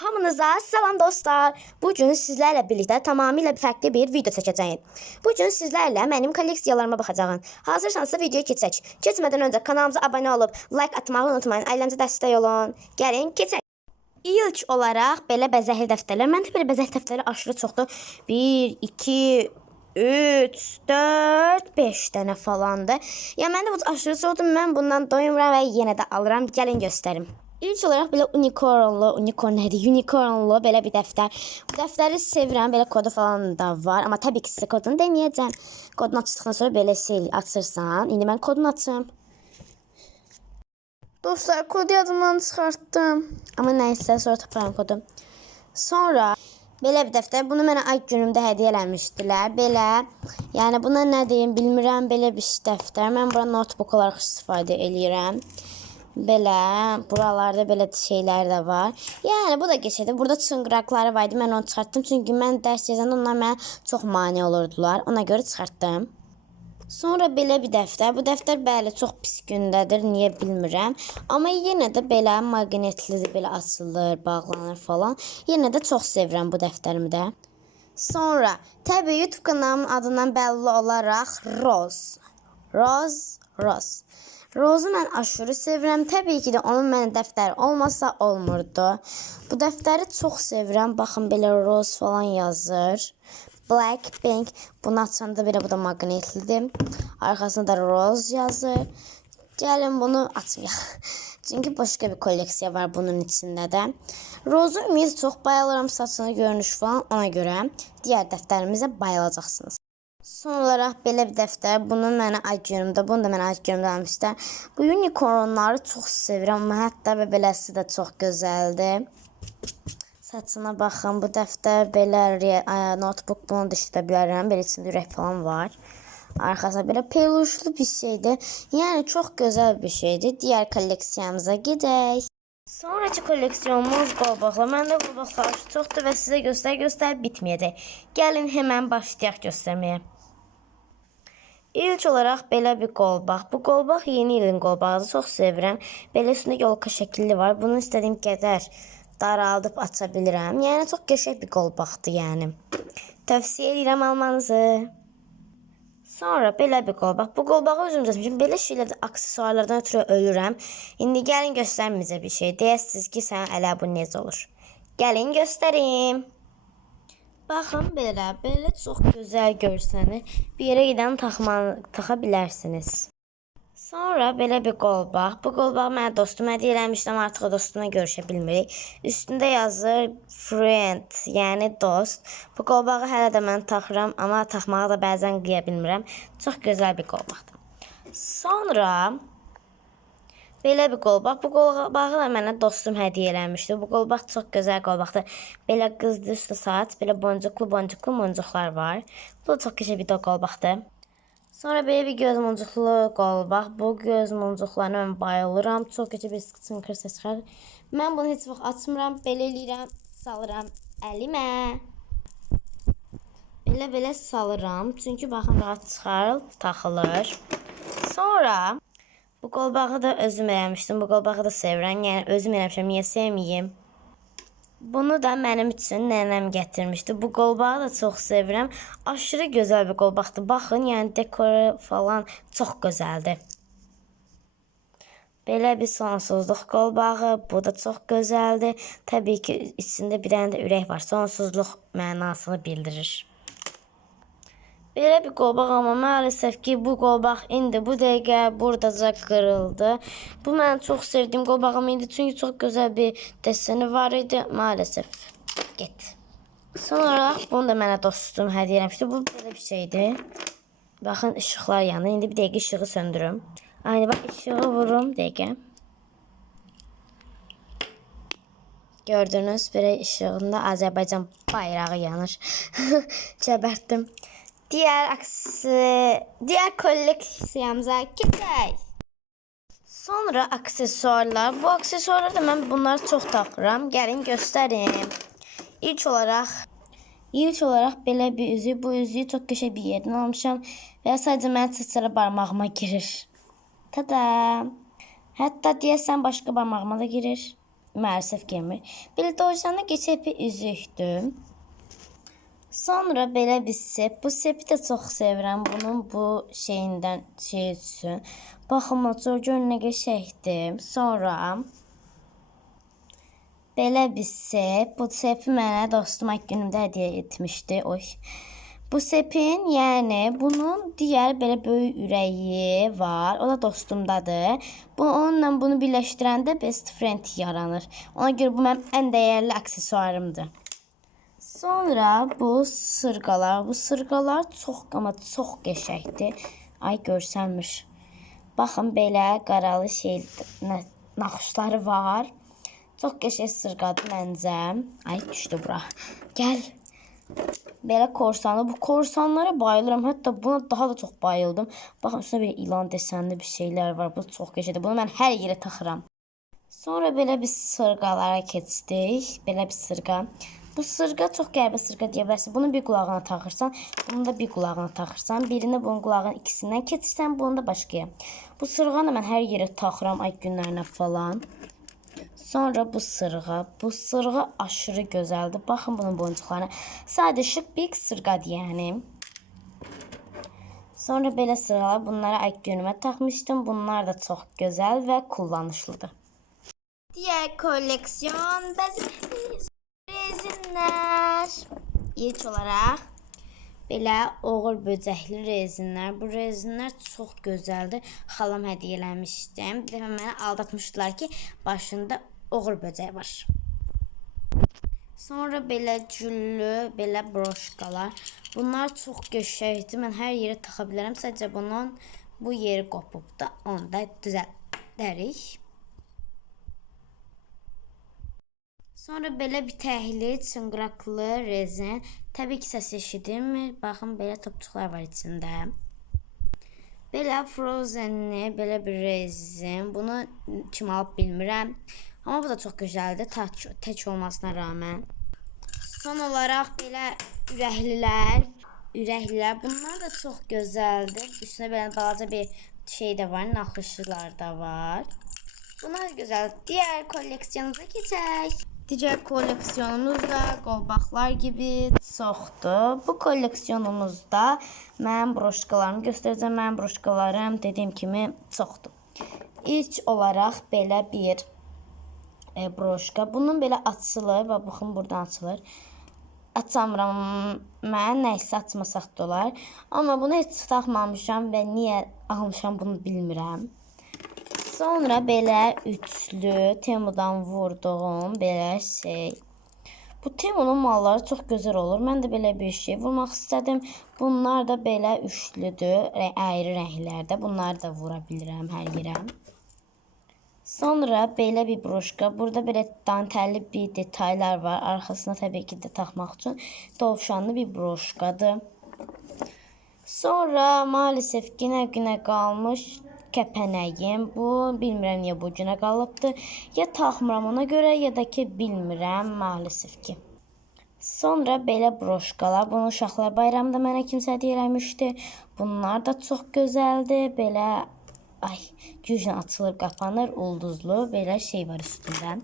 Hamınıza salam dostlar. Bugün sizlerle birlikte tamamıyla farklı bir video çəkəcəyim. Bugün sizlerle benim kolleksiyalarıma baxacağım. Hazırsanızsa videoya keçək. Keçmədən öncə kanalımıza abone olup like atmağı unutmayın. Ailəmizə dəstək olun. Gəlin keçək. İlk olaraq belə bəzəkli dəftərlər. Məndə belə bəzəkli dəftərlər aşırı çoxdur. 1 2 3 4 5 dənə falandır. Ya məndə bu aşırı çoxdur. Mən bundan doymuram və yenə də alıram. Gəlin göstərim. İlk olaraq belə unicornlu, unicorn nədir? Unicornlu belə bir dəftər. Bu dəftəri sevirəm. Belə kodu falan da var. Amma təbii ki sizə kodunu deməyəcəm. Kodunu açdıqdan sonra belə sil açırsan. İndi mən kodunu açım. Dostlar kodu yadımdan çıxartdım. Amma nəysə sonra taparam kodu. Sonra belə bir dəftər. Bunu mənə ay günümdə hədiyyə eləmişdilər. Belə. Yəni buna nə deyim bilmirəm. Belə bir dəftər. Mən bura notebook olaraq istifadə eləyirəm. Belə, buralarda belə şeylər də var. Yəni bu da keçirdi. Burada çıngıraqları var idi. Mən onu çıxartdım. Çünki mən dərs yazanda onlar mənə çox mane olurdular. Ona görə çıxartdım. Sonra belə bir dəftər. Bu dəftər bəli çox pis gündədir. Niyə bilmirəm. Amma yenə də belə maqnitlidir, belə açılır, bağlanır falan. Yenə də çox sevirəm bu dəftərimi də. Sonra təbii YouTube kanalımın adından bəlli olaraq Rose. Rose, Rose. Rozu mən aşırı sevirəm. Təbii ki də onun mənə dəftəri olmasa olmurdu. Bu dəftəri çox sevirəm. Baxın belə Rose falan yazır. Blackpink. Bunu açanda belə bu da maqnitlidir. Arxasında da Rose yazır. Gəlin bunu açmayaq. Çünki başqa bir kolleksiya var bunun içində də. Rozu ümid çox bayılıram saçını görünüş falan ona görə digər dəftərimizə bayılacaqsınız. Son olaraq belə bir dəftər. Bunu mənə günümdə, bunu da mənə günümdə almışlar. Bu unicornları çox sevirəm. Hətta və beləsi də çox gözəldir. Saçına baxın. Bu dəftər belə notebook bunu işlədə bilərəm. Belə içində ürək falan var. Arxasında belə peluşlu bir şeydir. Yəni çox gözəl bir şeydir. Digər kolleksiyamıza gedək. Sonraki kolleksiyonumuz qolbaqlar. Məndə qolbaqlar çoxdur və sizə göstər göstər bitməyəcək. Gəlin hemen başlayaq göstərməyə. İlk olaraq belə bir qolbaq. Bu qolbaq yeni ilin qolbağıdır. Çox sevirəm. Belə üstündə yolka şəkilli var. Bunu istədiyim qədər daraldıb aça bilirəm. Yəni çox qəşəng bir qolbaqdır yəni. Tövsiyə edirəm almanızı. Sonra belə bir qolbaq. Bu qolbağı özüm seçmişəm. Belə şeylərdə aksesuarlardan ötürü ölürəm. İndi gəlin göstərim bizə bir şey. Deyəsiniz ki, sən ələ bu necə olur? Gəlin göstərim. Baxın belə, belə çox gözəl görsənir. Bir yerə gedən taxma taxa bilərsiniz. Sonra belə bir qolbaq. Bu qolbağı mənə dostum hədiyyə eləmişdi, amma artıq o dostumla görüşə bilmirik. Üstündə yazır friend, yəni dost. Bu qolbağı hələ də mən taxıram, amma taxmağı da bəzən qıya bilmirəm. Çox gözəl bir qolbaqdır. Sonra Belə bir qolbaq. Bu qolbağı da mənə dostum hədiyyə eləmişdi. Bu qolbaq çox gözəl qolbaqdır. Belə qızdı üstü saç, belə boncuklu moncuqlar var. Bu da çox qəşəng bir qolbaqdır. Sonra belə bir göz moncuqlu qolbaq. Bu göz moncuqlarına mən bayılıram. Çox qəşəng bir çınkır səs çıxarır. Mən bunu heç vaxt açmıram. Belə eləyirəm, salıram əlimə. Belə-belə salıram. Çünki baxın rahat çıxarıl, taxılır. Sonra bu qolbağı da özüm eləmişdim. Bu qolbağı da sevirəm. Yəni özüm eləmişəm. Niyə sevməyim? Bunu da mənim üçün nənəm gətirmişdi. Bu qolbağı da çox sevirəm. Aşırı gözəl bir qolbaqdır. Baxın, yəni dekoru falan çox gözəldir. Belə bir sonsuzluq qolbağı. Bu da çox gözəldir. Təbii ki, içində bir dənə də ürək var. Sonsuzluq mənasını bildirir. Belə bir qolbaq amma maalesef ki bu qolbaq indi bu dəqiqə buradaca qırıldı. Bu mənim çox sevdiyim qolbağım idi çünki çox gözəl bir deseni var idi. Maalesef get. Son olaraq bunu da mənə dostum hədiyyə eləmişdi. Bu belə bir şeydir. Baxın işıqlar yanır. İndi bir dəqiqə işığı söndürüm. Aynı bax işığı vurum dəqiqə. Gördünüz belə işığında Azərbaycan bayrağı yanır. Cəbərtdim. Diğer aksi, diğer kolleksiyamıza keçək. Sonra aksesuarlar. Bu aksesuarlar da mən bunları çox taxıram. Gəlin göstərim. İlk olaraq İlk olaraq belə bir üzük. Bu üzüyü çox qəşəng bir yerdən almışam və sadəcə mənim çəçərə barmağıma girir. Tada! Hətta deyəsən başqa barmağıma da girir. maalesef gelmir. Belə dovşanı keçib bir üzükdür. Sonra belə bir sep. Bu sepi də çox sevirəm. Bunun bu şeyindən şey üçün. Baxın, gör nə qəşəngdir. Sonra belə bir sep. Bu sepi mənə dostum günümdə hədiyyə etmişdi. Oy. Bu sepin, yəni bunun digər belə böyük ürəyi var. O da dostumdadır. Bu onunla bunu birləşdirəndə best friend yaranır. Ona görə bu mənim ən dəyərli aksesuarımdır. Sonra bu sırğalar. Bu sırğalar çox amma çox qəşəngdir. Ay görsənmiş. Baxın belə qaralı şey naxışları var. Çox qəşəng sırğadır məncə. Ay düşdü bura. Gəl. Belə korsanlı. Bu korsanlara bayılıram. Hətta buna daha da çox bayıldım. Baxın üstünə belə ilan desenli bir şeylər var. Bu çox qəşəngdir. Bunu mən hər yerə taxıram. Sonra belə bir sırğalara keçdik. Belə bir sırğa. Bu sırğa çox qəribə sırğa deyə bilərsən. Bunu bir qulağına taxırsan, bunu da bir qulağına taxırsan. Birini bunun qulağının ikisindən keçirsən, bunu da başqaya. Bu sırğanı mən hər yerə taxıram ay günlərinə falan. Sonra bu sırğa. Bu sırğa aşırı gözəldir. Baxın bunun boyuncuqlarına. Sadə şık bir sırğadır yəni. Sonra belə sırğalar bunları ay günümə taxmışdım. Bunlar da çox gözəl və kullanışlıdır. Diğer koleksiyon bəzi rezinler. İlk olarak belə oğul böcəkli rezinlər. Bu rezinlər çox gözəldir. Xalam hədiyyə eləmişdim. Bir dəfə məni aldatmışdılar ki, başında oğul böcəyi var. Sonra belə güllü, belə broşkalar. Bunlar çox qəşəngdir. Mən hər yerə taxa bilərəm. Sadəcə bunun bu yeri qopubdu. Onu da düzəldərik. Sonra belə bir təhli, çıngıraqlı rezin. Təbii ki, səs eşidilmir. Baxın, belə topçuqlar var içində. Belə frozenli, belə bir rezin. Bunu kim alıb bilmirəm. Amma bu da çox gözəldir, tək, olmasına rağmen. Son olaraq belə ürəklilər, ürəklilər. Bunlar da çox gözəldir. Üstünə belə balaca bir şey də var, naxışlar da var. Bunlar güzel. Diğer koleksiyonumuza geçək. Digər koleksiyonumuz da qolbaqlar gibi çoxdur. Bu koleksiyonumuzda mənim broşkalarımı göstərəcəm. Mənim broşkalarım dediyim kimi çoxdur. İlk olaraq belə bir e, broşka. Bunun belə açılır və baxın buradan açılır. Açamıram mən nəysə açmasaq da olar. Amma bunu heç taxmamışam və niyə almışam bunu bilmirəm. Sonra belə üçlü Temudan vurduğum belə şey. Bu Temunun malları çox gözəl olur. Mən də belə bir şey vurmaq istədim. Bunlar da belə üçlüdür, ayrı rənglərdə. Bunları da vura bilirəm hər yerə. Sonra belə bir broşka. Burada belə dantelli bir detaylar var. Arxasına təbii ki də taxmaq üçün dovşanlı bir broşkadır. Sonra maalesef günə günə qalmış kəpənəyim. Bu bilmirəm niyə bu günə qalıbdı. Ya taxmıram ona görə, ya da ki bilmirəm maalesef ki. Sonra belə broşkalar. Bunu uşaqlar bayramında mənə kimsə hədiyyə eləmişdi. Bunlar da çox gözəldir. Belə ay güclə açılır, qapanır, ulduzlu belə şey var üstündə.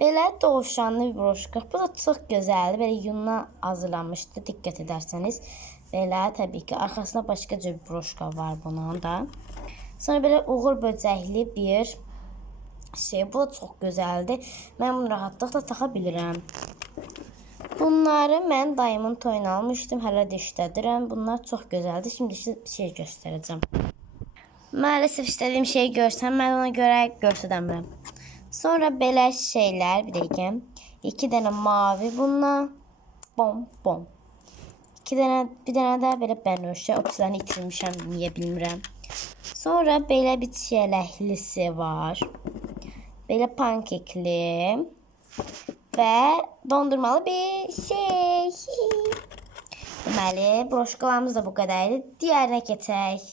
Belə dovşanlı bir broşka. Bu da çox gözəldir. Belə yundan hazırlanmışdı. Diqqət edərsəniz. Belə təbii ki, arxasında başqa cür broşka var bunun da. Sonra belə uğur böcəkli bir şey. Bu da çox gözəldir. Mən bunu rahatlıqla taxa bilirəm. Bunları mən dayımın toyuna almışdım. Hələ də işlədirəm. Bunlar çox gözəldir. Şimdi sizə bir şey göstərəcəm. Maalesef istədiyim şeyi görsəm, mən ona görə göstərmirəm. Sonra belə şeylər, bir dəqiqə. İki dənə mavi bununla. Bom, bom. İki dənə, bir dənə də belə bənövşə. O pislərini itirmişəm, niyə bilmirəm. Sonra belə bir çiyələklisi var. Belə pankekli. Və dondurmalı bir şey. Deməli, broşkalarımız da bu qədər idi. Digərinə keçək.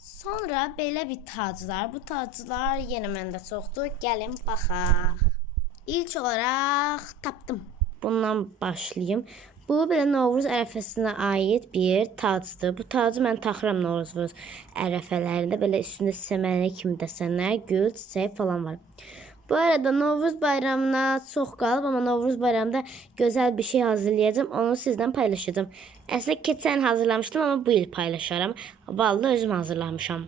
Sonra belə bir taclar. Bu taclar yenə məndə çoxdur. Gəlin baxaq. İlk olaraq tapdım. Bundan başlayım. Bu belə Novruz ərəfəsinə aid bir tacdır. Bu tacı mən taxıram Novruz ərəfələrində. Belə üstündə səmənə kimi desənlər, gül, çiçək falan var. Bu arada Novruz bayramına çok qalıb, amma Novruz bayramında gözəl bir şey hazırlayacağım. Onu sizden paylaşacağım. Əslində keçən hazırlamışdım, amma bu il paylaşaram. Vallahi özüm hazırlamışam.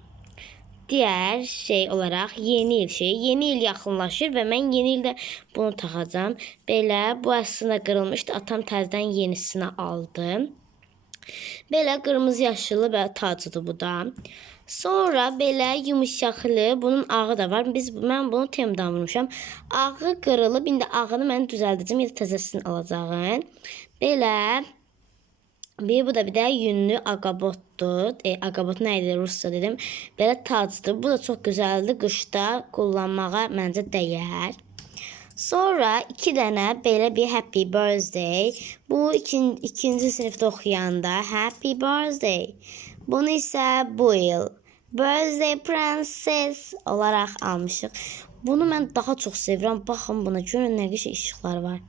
Diğer şey olarak yeni il şeyi. Yeni il yaxınlaşır və mən yeni ildə bunu taxacağam. Belə bu əslində qırılmışdı. Atam təzədən yenisini aldı. Belə qırmızı yaşılı və tacıdır bu da. Sonra belə yumuşaqlı, bunun ağı da var. Biz mən bunu Tem'dən vurmuşam. Ağı qırılıb, indi ağını mən düzəldəcəm, ya təzəsini alacağam. Belə bir bu da bir də yünlü aqabotdur. E, aqabot nə idi rusca dedim. Belə tacdır. Bu da çox gözəldir. Qışda kullanmağa məncə dəyər. Sonra iki dənə belə bir happy birthday. Bu ikin, ikinci sinifdə oxuyanda happy birthday. Bunu isə bu il birthday princess olaraq almışıq. Bunu mən daha çox sevirəm. Baxın buna görün nə qəşəng işıqları var.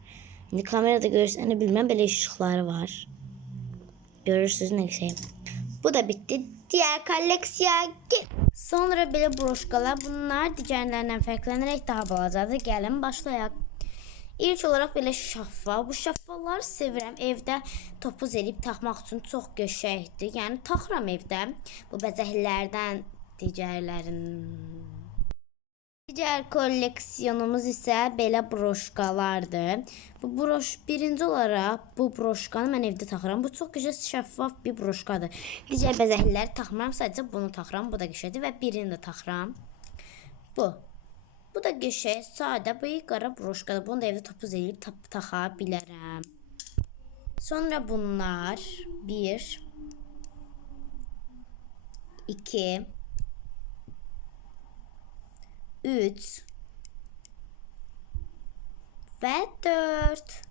İndi kamerada görsəniz bilməm belə işıqları var. Görürsünüz nə qəşəng. Bu da bitti. Diğer kolleksiya get. Sonra belə broşkalar bunlar digərlərindən fərqlənərək daha balacadır. Gəlin başlayaq. İlk olaraq belə şaffa. Bu şaffaları sevirəm. Evdə topuz elib taxmaq üçün çox qəşəngdir. Yəni taxıram evdə. Bu bəzəklərdən digərlərin Digər kolleksiyonumuz isə belə broşkalardır. Bu broş birinci olaraq bu broşkanı mən evdə taxıram. Bu çox gözəl şəffaf bir broşkadır. Digər bəzəkliləri taxmıram, sadəcə bunu taxıram. Bu da qəşəngdir və birini də taxıram. Bu. Bu da qəşəng, sadə, bu qara broşkadır. Bunu da evdə topuz eləyib tap taxa bilərəm. Sonra bunlar 1 2 3 ve 4.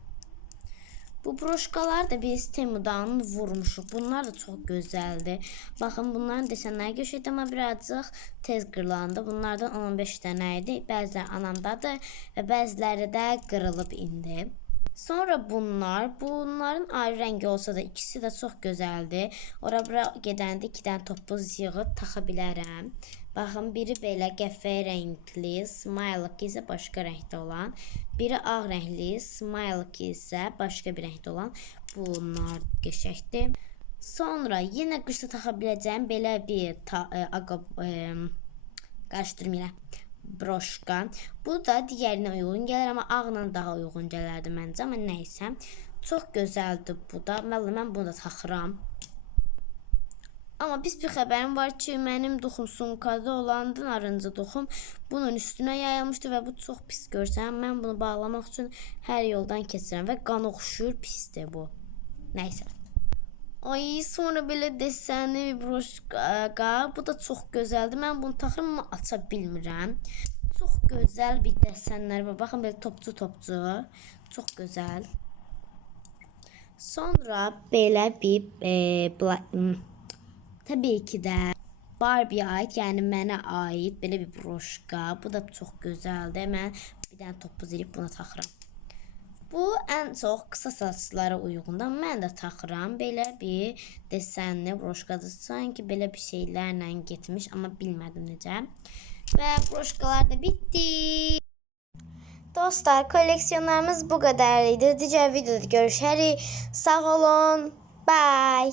Bu broşkalar da biz Temu'dan vurmuşuq. Bunlar da çox gözəldir. Baxın bunların desenləri göşəydi amma birazcıq tez qırılandı. Bunlardan 15 dənə idi. Bəziləri anamdadır və bəziləri də qırılıb indi. Sonra bunlar, bunların ayrı rəngi olsa da ikisi də çox gözəldir. Ora bura gedəndə iki dənə topuz yığıb taxa bilərəm. Baxın, biri belə qəffəy rəngli, smile isə başqa rəngdə olan, biri ağ rəngli, smile isə başqa bir rəngdə olan. Bunlar qəşəngdir. Sonra yenə qışda taxa biləcəyim belə bir ta, e, aqab, e, qarışdırmayla broşka. Bu da digərinə uyğun gəlir, amma ağla daha uyğun gələrdi məncə, amma nəysə. Çox gözəldir bu da. Vallahi mən bunu da taxıram. Amma pis bir xəbərim var ki, mənim duxum sumkada olan narıncı duxum bunun üstünə yayılmışdı və bu çox pis görsəm. Mən bunu bağlamaq üçün hər yoldan keçirəm və qan oxşur, pisdir bu. Nəysə. Ay sonra belə desenli bir broşka. Bu da çox gözəldir. Mən bunu taxıram amma aça bilmirəm. Çox gözəl bir desenlər var. Baxın belə topçu. Çox gözəl. Sonra belə bir e, bla- Tabii ki de Barbie'ye ait yani mənə ait belə bir broşka. Bu da çox gözəldir. Mən bir dənə topuz elib buna taxıram. Bu ən çox qısa saçlara uyğundur. Mən də taxıram. Belə bir desenli broşkadır. Sanki belə bir şeylərlə getmiş, amma bilmədim necə. Və broşkalar da bitti. Dostlar, koleksiyonlarımız bu kadarıydı. Diğer videoda görüşürüz. Sağ olun. Bye.